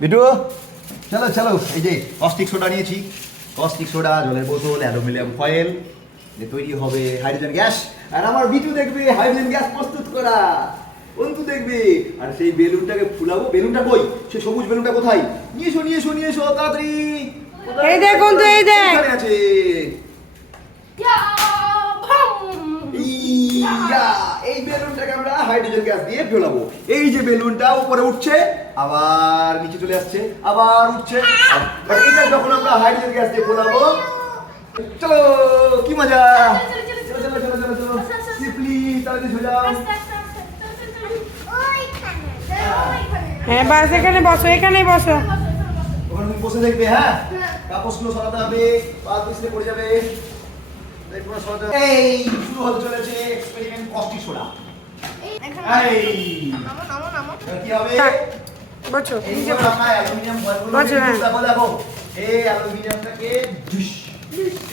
B2 চলো চলো, এই যে কস্টিক সোডা নিয়েছি, কস্টিক সোডা, জলের বোতল, অ্যালুমিনিয়াম ফয়েল, যে তৈরি হবে হাইড্রোজেন গ্যাস। আর আমার বিটু দেখবে হাইড্রোজেন গ্যাস প্রস্তুত করা, বন্ধু দেখবে। আর সেই বেলুনটাকে ফুলাবো। বেলুনটা কই? সে সবুজ বেলুনটা কোথায়? নিয়ে এসো নিয়ে এসো নিয়ে এসো তাড়াতাড়ি। এই দেখুন তো, এই দেখ এখানে আছে। ইয়া, এই বেলুনটাকে আমরা হাইড্রোজেন গ্যাস দিয়ে ফেলাবো। এই যে বেলুনটা উপরে উঠছে, আবার নিচে চলে আসছে, আবার উঠছে। আর এটা যখন আমরা হাইড্রোজেন গ্যাস দিয়ে ফেলাবো, চলো কি মজা। চলো চলো চলো চলো চলো, সিপলি তাড়াতাড়ি সোজা। হ্যাঁ বাস, এখানে বসো, এখানেই বসো। ওখানে তুমি বসে দেখবে। হ্যাঁ, কাপড়গুলো সরাতে হবে, পা পিছলে পড়ে যাবে। এই শুরু হতে চলেছে এক্সপেরিমেন্ট কস্টিক সোডা। এই কি হবে? বসো, এই নিচে যে বসো। আমরা অ্যালুমিনিয়াম ফয়েলগুলো বসো, হ্যাঁ। দেখো দেখো, এই অ্যালুমিনিয়ামটাকে ধুস,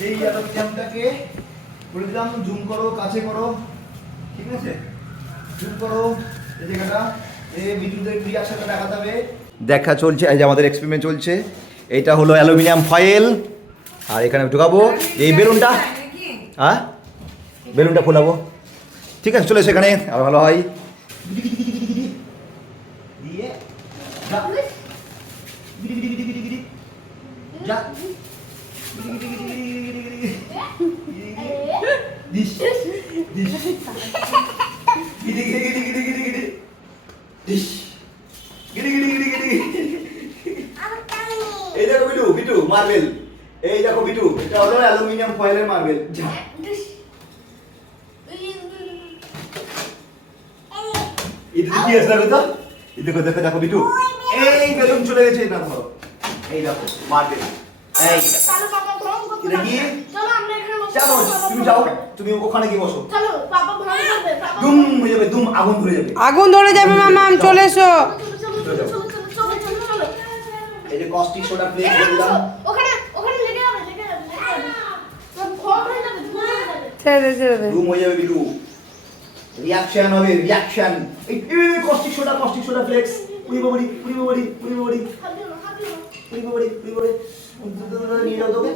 এই অ্যালুমিনিয়ামটাকে বলে দিলাম জুম করো, কাছে করো, ঠিক আছে? জুম করো এই জায়গাটা, এই বিদ্যুতের রিঅ্যাকশনটা দেখাতে হবে। দেখা চলছে, এই যে আমাদের এক্সপেরিমেন্ট চলছে। এইটা হলো অ্যালুমিনিয়াম ফয়েল, আর এখানে ঢোকাবো এই বেলুনটা। হ্যাঁ, বেলুনটা ফোলাবো, ঠিক আছে? চলে সেখানে আর ভালো হয়। দিয়ে যা, যা, দিস দিস, গিরি গিরি গিরি গিরি গিরি গিরি, দিস, গিরি গিরি গিরি গিরি। এই দেখো বিটু, বিটু মার্বেল, এই দেখো বিটু, এটা হলো অ্যালুমিনিয়াম ফয়েলের মার্বেল। যা, এটা কি আছে দেখো তো, এই দেখো দেখো দেখো বিটু, এই বেলুন চলে গেছে। না ধরো, এই দেখো মার্বেল, এই এটা কি? চলো তুমি যাও, তুমি ওখানে গিয়ে বসো। দুম হয়ে যাবে, দুম, আগুন ধরে যাবে। আগুন ধরে যাবে মামাম, চলে এসো। এই যে কস্টিক সোডা প্লেট দিলাম, ছেড়ে দে, ছেড়ে দে। দুম হয়ে যাবে বিটু, রিঅ্যাকশন হবে, রিঅ্যাকশন। এই কস্টিক সোডা ফ্লেক্স, পুরি বাবড়ি পুরি বাবড়ি পুরি বাবড়ি পুরি বাবড়ি পুরি বাবড়ি, নিয়ে যাও তোকে।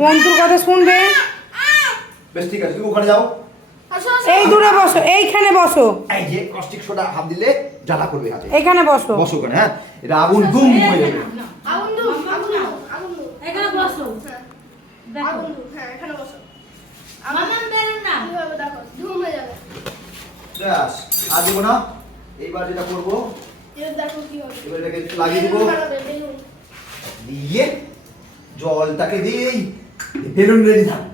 বন্ধুর কথা শুনবে। বেশ ঠিক আছে, তুমি ওখানে যাও। এই দূরে বসো, এইখানে বসো। এই যে কস্টিক সোডা হাত দিলে জ্বালা করবে হাতে। এইখানে বসো। বসো ওখানে। হ্যাঁ, এটা আগুন দুম হয়ে যাবে। ব্যাস, আর দেবো না। এইবার যেটা করবো, এবার এটাকে লাগিয়ে দিব, দিয়ে জলটাকে দিয়েই বেলুন রেডি থাক।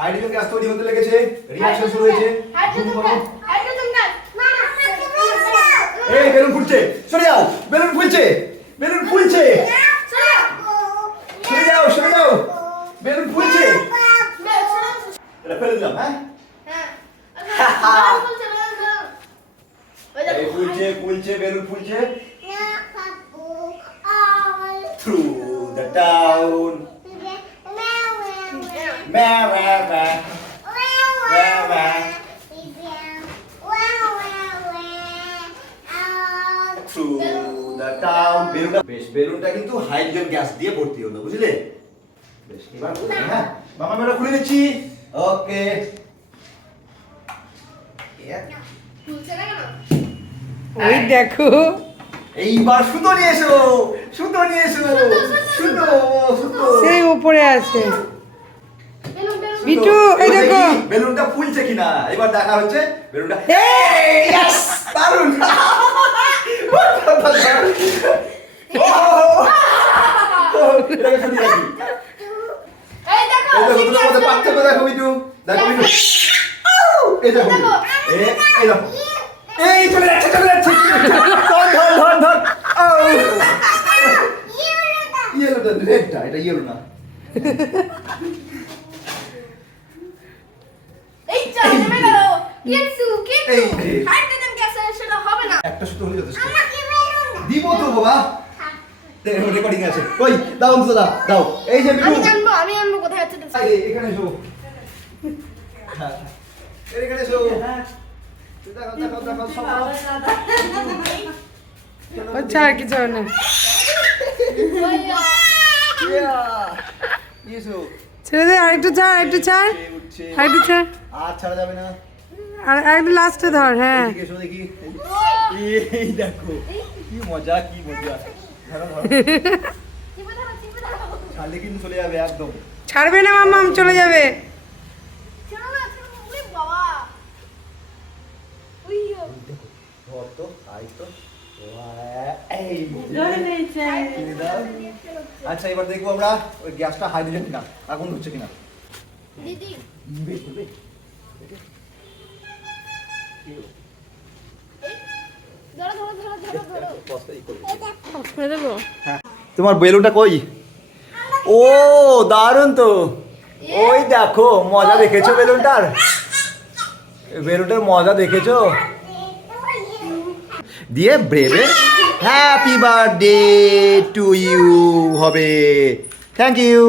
হাইড্রোজেন গ্যাস তৈরি হতে লেগেছে, রিঅ্যাকশন শুরু হয়েছে। এই বেলুন ফুলছে, সরে যাও, বেলুন ফুলছে, বেলুন ফুলছে, সরে যাও সরে যাও, বেলুন ফুলছে। এটা ফেলে দিলাম। হ্যাঁ, এই ফুলছে ফুলছে, বেলুন ফুলছে। Through the town, wherever, through the town. বেলুনটা বেশ, বেলুনটা কিন্তু হাইড্রোজেন গ্যাস দিয়ে ভর্তি হলো, বুঝলে? বেশ, এবার খুলে, হ্যাঁ মামা আমরা খুলে নিচ্ছি। ওকে, ওই দেখো, এইবার সুতো নিয়ে এসো, সুতো নিয়ে এসো, সুতো সুতো। সেই উপরে আছে। বিটু, এই এবার দেখো। দেখি বেলুনটা ফুলছে কিনা, এবার দেখা হচ্ছে বেলুনটা। এই ইয়েস, দারুণ। এটাকে শুনি নাকি? এই দেখো, দুটোর মধ্যে পার্থক্য দেখো বিটু, দেখো বিটু। এই দেখো বিটু, এই দেখো, এই চলে যাচ্ছে চলে যাচ্ছে। ধর ধর ধর ধর। ইয়েলোটা, রেডটা, এটা ইয়েলো না। একটা সুতো হলে যথেষ্ট। দিব তো বাবা, রেকর্ডিং আছে। কই দাও তো, দাও দাও। এই যে বিটু, আমি আনবো কোথায় আছে? এখানে এসো, এখানে এসো। দেখো দেখো দেখো সব। ও ছাড় কিছু হবে না। ইয়েসু ছেড়ে দে, আরেকটু ছাড়, আরেকটু ছাড়, উঠছে আরেকটু ছাড়, আর ছাড়া যাবে না। আর আরেকটু লাস্টে ধর। হ্যাঁ এদিকে এসো দেখি। এই দেখো কি মজা কি মজা। ধরো ধরো ছাড়লে কিন্তু চলে যাবে একদম। ছাড়বে না মাম্মাম, চলে যাবে। ধর তো তাই তো। এই কিনে দাও। আচ্ছা এবার দেখবো আমরা ওই গ্যাসটা হাইড্রোজেন কিনা, আগুন হচ্ছে কিনা। দিদি বেশ, বেশ। ধরো ধরো ধরো ধরো ধরো অফ করে দেবো। তোমার বেলুনটা কই? ও দারুণ তো। ওই দেখো মজা দেখেছো বেলুনটার? বেলুনটার মজা দেখেছো? দিয়ে ব্রেভে হ্যাপি বার্থডে টু ইউ হবে। Thank you.